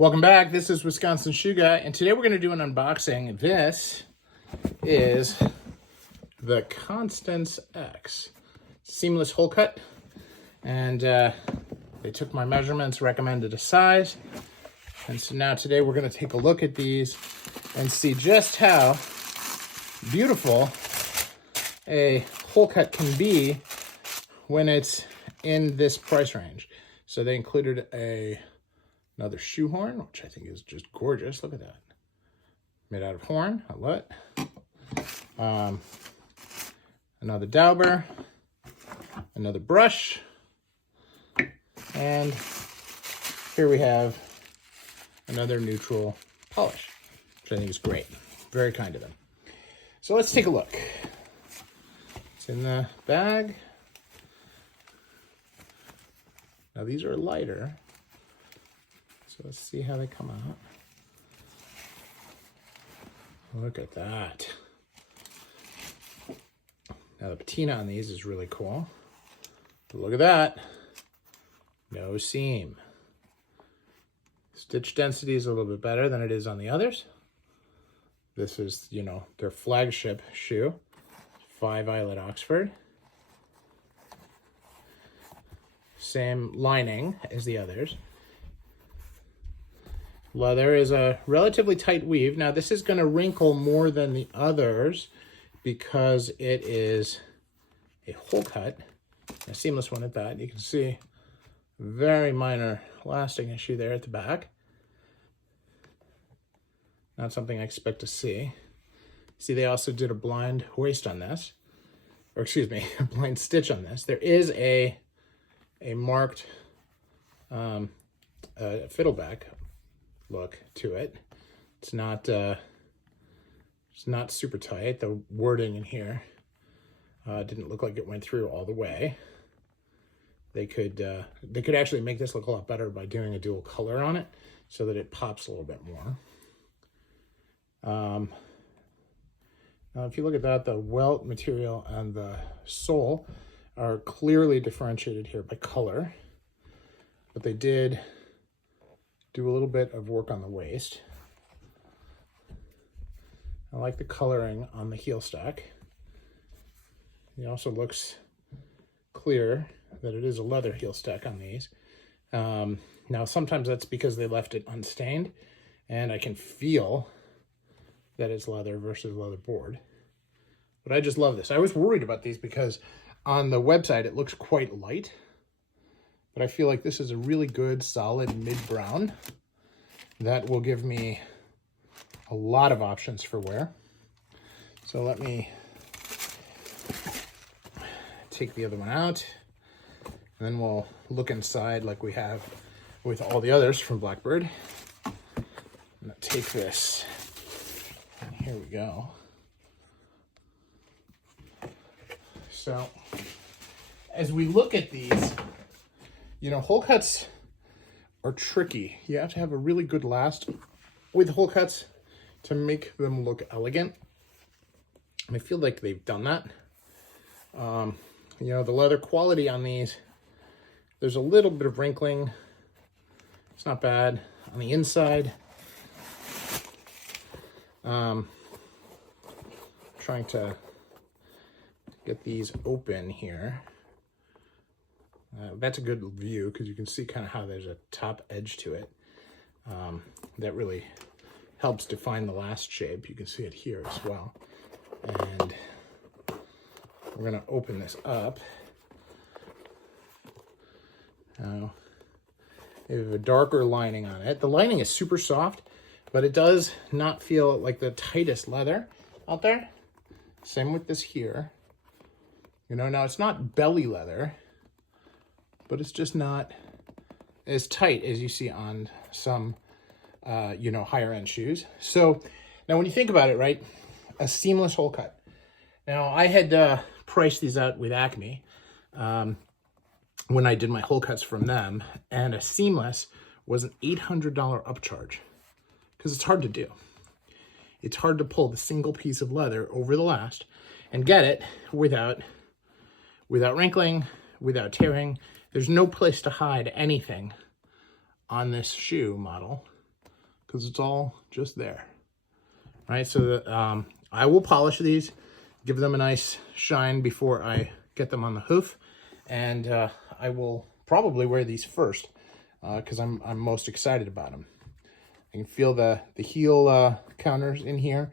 Welcome back. This is Wisconsin Shoe Guy, and today we're going to do an unboxing. This is the Constance-X seamless hole cut, and they took my measurements, recommended a size, and so now today we're going to take a look at these and see just how beautiful a hole cut can be when it's in this price range. So they included another shoe horn, which I think is just gorgeous. Look at that. Made out of horn. I love it. Another dauber. Another brush. And here we have another neutral polish, which I think is great. Very kind of them. So let's take a look. It's in the bag. Now these are lighter. So let's see how they come out. Look at that. Now the patina on these is really cool. But look at that. No seam. Stitch density is a little bit better than it is on the others. This is, you know, their flagship shoe. 5 eyelet Oxford. Same lining as the others. Leather is a relatively tight weave. Now this is going to wrinkle more than the others because it is a hole cut, a seamless one at that. You can see very minor lasting issue there at the back. Not something I expect to see. See, they also did a blind waist on this, or excuse me, a blind stitch on this. There is a marked fiddleback look to it. It's not super tight. The wording in here didn't look like it went through all the way. They could actually make this look a lot better by doing a dual color on it so that it pops a little bit more. Now if you look at that, the welt material and the sole are clearly differentiated here by color, but they did do a little bit of work on the waist. I like the coloring on the heel stack. It also looks clear that it is a leather heel stack on these. Now sometimes that's because they left it unstained, and I can feel that it's leather versus leather board. But I just love this. I was worried about these because on the website it looks quite light, but I feel like this is a really good, solid mid-brown that will give me a lot of options for wear. So let me take the other one out, and then we'll look inside like we have with all the others from Blkbrd. I'm gonna take this, and here we go. So as we look at these, you know, hole cuts are tricky. You have to have a really good last with hole cuts to make them look elegant. And I feel like they've done that. You know, the leather quality on these, there's a little bit of wrinkling. It's not bad. On the inside, trying to get these open here. That's a good view because you can see kind of how there's a top edge to it. That really helps define the last shape. You can see it here as well. And we're going to open this up. Now, they have a darker lining on it. The lining is super soft, but it does not feel like the tightest leather out there. Same with this here. You know, now it's not belly leather, but it's just not as tight as you see on some, you know, higher end shoes. So now when you think about it, right, a seamless hole cut. Now I had priced these out with Acme when I did my hole cuts from them, and a seamless was an $800 upcharge because it's hard to do. It's hard to pull the single piece of leather over the last and get it without wrinkling, without tearing. There's no place to hide anything on this shoe model because it's all just there. Right, so that, I will polish these, give them a nice shine before I get them on the hoof, and I will probably wear these first because I'm most excited about them. I can feel the heel counters in here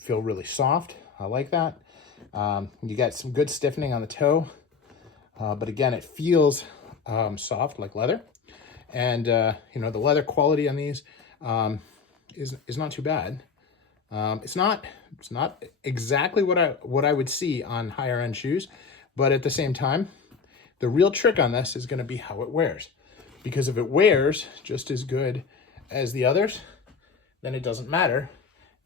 feel really soft. I like that. You got some good stiffening on the toe, but again, it feels soft like leather, and you know, the leather quality on these is not too bad. It's not exactly what I would see on higher end shoes, but at the same time, the real trick on this is going to be how it wears, because if it wears just as good as the others, then it doesn't matter,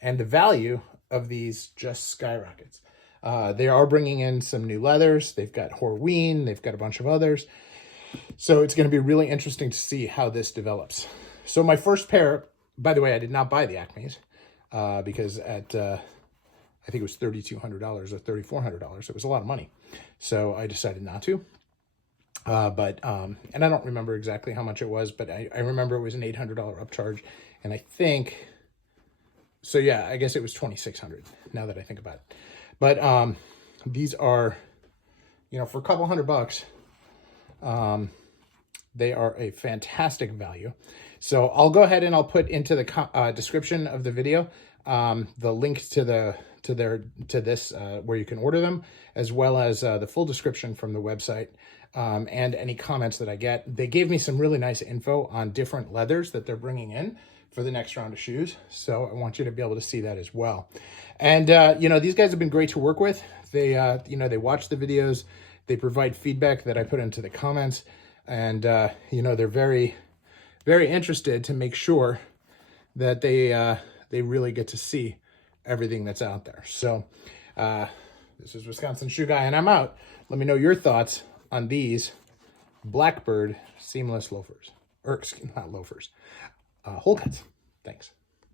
and the value of these just skyrockets. They are bringing in some new leathers. They've got Horween, they've got a bunch of others, so it's going to be really interesting to see how this develops. So my first pair, by the way, I did not buy the Acme's. Because at, I think it was $3,200 or $3,400. It was a lot of money. So I decided not to. And I don't remember exactly how much it was, but I remember it was an $800 upcharge. And I think, so yeah, I guess it was $2,600 now that I think about it. But these are, you know, for a couple $100, they are a fantastic value. So I'll go ahead and I'll put into the description of the video the link to this where you can order them, as well as the full description from the website and any comments that I get. They gave me some really nice info on different leathers that they're bringing in for the next round of shoes. So I want you to be able to see that as well. And you know, these guys have been great to work with. They you know, they watch the videos, they provide feedback that I put into the comments, and you know, they're very interested to make sure that they really get to see everything that's out there. So this is Wisconsin Shoe Guy, and I'm out. Let me know your thoughts on these Blkbrd seamless loafers, or not loafers, Wholecuts. Thanks.